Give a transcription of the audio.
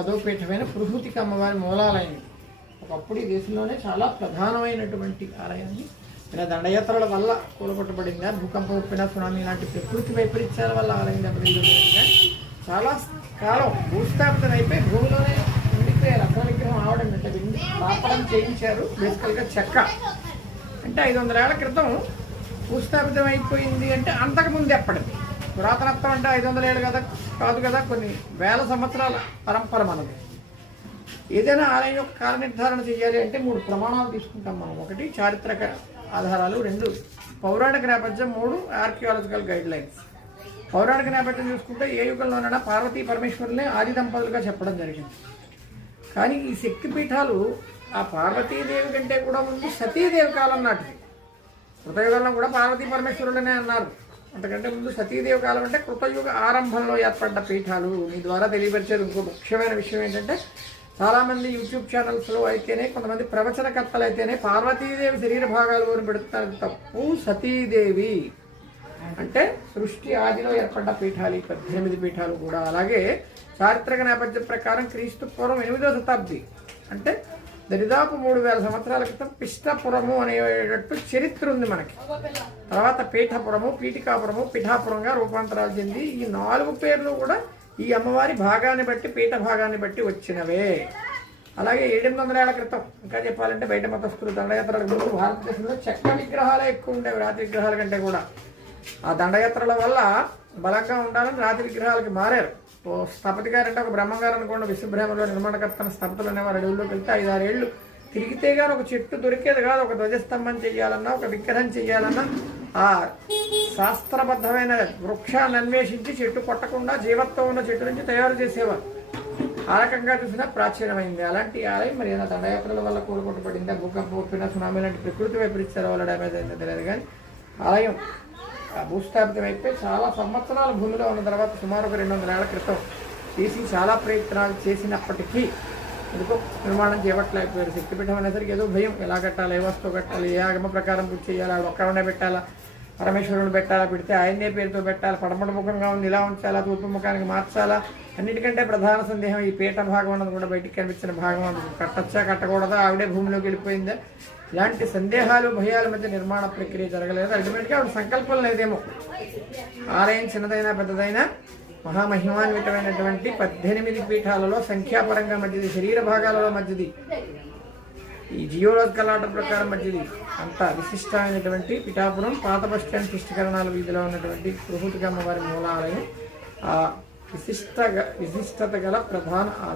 పదో పీఠమైన పురుహూతికి అమ్మవారి మూలాలయం ఒకప్పుడు ఈ దేశంలోనే చాలా ప్రధానమైనటువంటి ఆలయాన్ని ఇలా దండయాత్రల వల్ల కూలగొట్టబడిందా. భూకంపం ఉప్పిన సునామీ లాంటి ప్రకృతి వైపరీత్యాల వల్ల ఆలయం దెబ్బతిందా చాలా కాలం భూస్థాపితం అయిపోయి భూమిలోనే ఉండిపోయే రత్న విగ్రహం ఆవడం అంటే విండి పాపడం చేయించారు బేసికల్గా చెక్క. అంటే ఐదు వందల ఏళ్ళ క్రితం భూస్థాపితం అయిపోయింది అంటే అంతకుముందు ఎప్పటిది పురాతనత్వం అంటే ఐదు వందల ఏళ్ళు కదా కాదు కదా కొన్ని వేల సంవత్సరాల పరంపర మనది. ఏదైనా ఆలయం యొక్క కాల నిర్ధారణ చేయాలి అంటే మూడు ప్రమాణాలు తీసుకుంటాం మనం. ఒకటి చారిత్రక ఆధారాలు రెండు పౌరాణిక నేపథ్యం మూడు ఆర్కియాలజికల్ గైడ్ లైన్స్ పౌరాణిక నేపథ్యం చూసుకుంటే ఏ యుగంలోనైనా పార్వతీ పరమేశ్వరులే ఆది దంపతులుగా చెప్పడం జరిగింది. కానీ ఈ శక్తి పీఠాలు ఆ పార్వతీదేవి కంటే కూడా ముందు సతీదేవి కాలం నాటిది. కృతయుగంలో కూడా పార్వతీ పరమేశ్వరులనే అన్నారు. అంతకంటే ముందు సతీదేవి కాలం అంటే కృతయుగ ఆరంభంలో ఏర్పడ్డ పీఠాలు. మీ ద్వారా తెలియపరిచేది ఇంకో ముఖ్యమైన విషయం ఏంటంటే చాలామంది యూట్యూబ్ ఛానల్స్లో అయితేనే కొంతమంది ప్రవచనకర్తలు అయితేనే పార్వతీదేవి శరీర భాగాలు ఊరి పెడుతున్నారు. తప్పు సతీదేవి. అంటే సృష్టి ఆదిలో ఏర్పడ్డ పీఠాలు ఈ పద్దెనిమిది పీఠాలు కూడా. అలాగే చారిత్రక నేపథ్యం ప్రకారం క్రీస్తు పూర్వం ఎనిమిదో శతాబ్ది. అంటే దరిదాపు మూడు వేల సంవత్సరాల క్రితం పిష్టపురము అనేటట్టు చరిత్ర ఉంది మనకి. తర్వాత పీఠపురము పీఠికాపురము పిఠాపురంగా రూపాంతరాలు చెంది ఈ నాలుగు పేర్లు కూడా ఈ అమ్మవారి భాగాన్ని బట్టి పీఠ భాగాన్ని బట్టి వచ్చినవే. అలాగే ఏడెనిమిది వందల ఏళ్ళ క్రితం ఇంకా చెప్పాలంటే బయట మతస్థులు దండయాత్రలకు ముందు భారతదేశంలో చెక్క విగ్రహాలే ఎక్కువ ఉండేవి రాతి విగ్రహాల కంటే కూడా. ఆ దండయాత్రల వల్ల బలంగా ఉండాలని రాతి గ్రహాలకి మారారు. స్థపతి గారు అంటే ఒక బ్రహ్మంగారు అనుకోండి విశ్వబ్రహ్మలో నిర్మాణకర్తన స్థపతులు అనేవారు అడవుల్లోకి వెళ్తే ఐదు ఆరు ఏళ్ళు తిరిగితే గాని ఒక చెట్టు దొరికేది కాదు. ఒక ధ్వజస్తంభం చెయ్యాలన్నా ఒక విగ్రహం చెయ్యాలన్నా ఆ శాస్త్రబద్ధమైన వృక్షాన్ని అన్వేషించి చెట్టు కొట్టకుండా జీవత్వం ఉన్న చెట్టు నుంచి తయారు చేసేవారు. ఆ రకంగా చూసినా ప్రాచీనమైంది. అలాంటి ఆలయం మరి ఏదైనా దండయాత్రల వల్ల కూలగొట్టబడిందా భూకంపం ఉప్పిన సునామీ లాంటి ప్రకృతి వైపరీత్యాల వల్ల డ్యామేజ్ అయిందో తెలియదు కానీ ఆలయం ఆ భూస్థాపితం అయిపోయి చాలా సంవత్సరాల భూమిలో ఉన్న తర్వాత సుమారు ఒక రెండు వందల ఏళ్ళ క్రితం చేసి చాలా ప్రయత్నాలు చేసినప్పటికీ ఎందుకో నిర్మాణం చేపట్టలేకపోయారు శక్తిపీఠం అనేసరికి ఏదో భయం. ఎలా కట్టాలి ఏ వస్తువు కట్టాలి ఏ ఆగమ ప్రకారం పూర్తి చేయాలి ఆవిడ ఒక్కడనే పెట్టాలా? పరమేశ్వరుడు పెట్టాలా పెడితే ఆయనే పేరుతో పెట్టాలి పడమట ముఖంగా ఉంది ఇలా ఉంచాలా తూర్పు ముఖానికి మార్చాలా? అన్నిటికంటే ప్రధాన సందేహం ఈ పీఠ భాగం అన్నది కూడా బయటికి కనిపించిన భాగం అన్నది. కట్టచ్చా కట్టకూడదా? ఆవిడే భూమిలోకి వెళ్ళిపోయిందా? ఇలాంటి సందేహాలు భయాల మధ్య నిర్మాణ ప్రక్రియ జరగలేదు? అల్టిమేట్గా ఆవిడ సంకల్పం లేదేమో. ఆలయం చిన్నదైనా పెద్దదైనా మహామహిమాన్వితమైనటువంటి పద్దెనిమిది పీఠాలలో సంఖ్యాపరంగా మధ్యది శరీర భాగాలలో మధ్యది. ఈ జియోలాజికల్ ఆర్డర్ ప్రకారం మంచిది అంత విశిష్టమైనటువంటి పిఠాపురం పాత బస్ స్టాండ్ పుష్టికరణాల వీధిలో ఉన్నటువంటి పురుహూతికమ్మ వారి మూలాలయం ఆ విశిష్ట విశిష్టత గల ప్రధాన ఆలయం.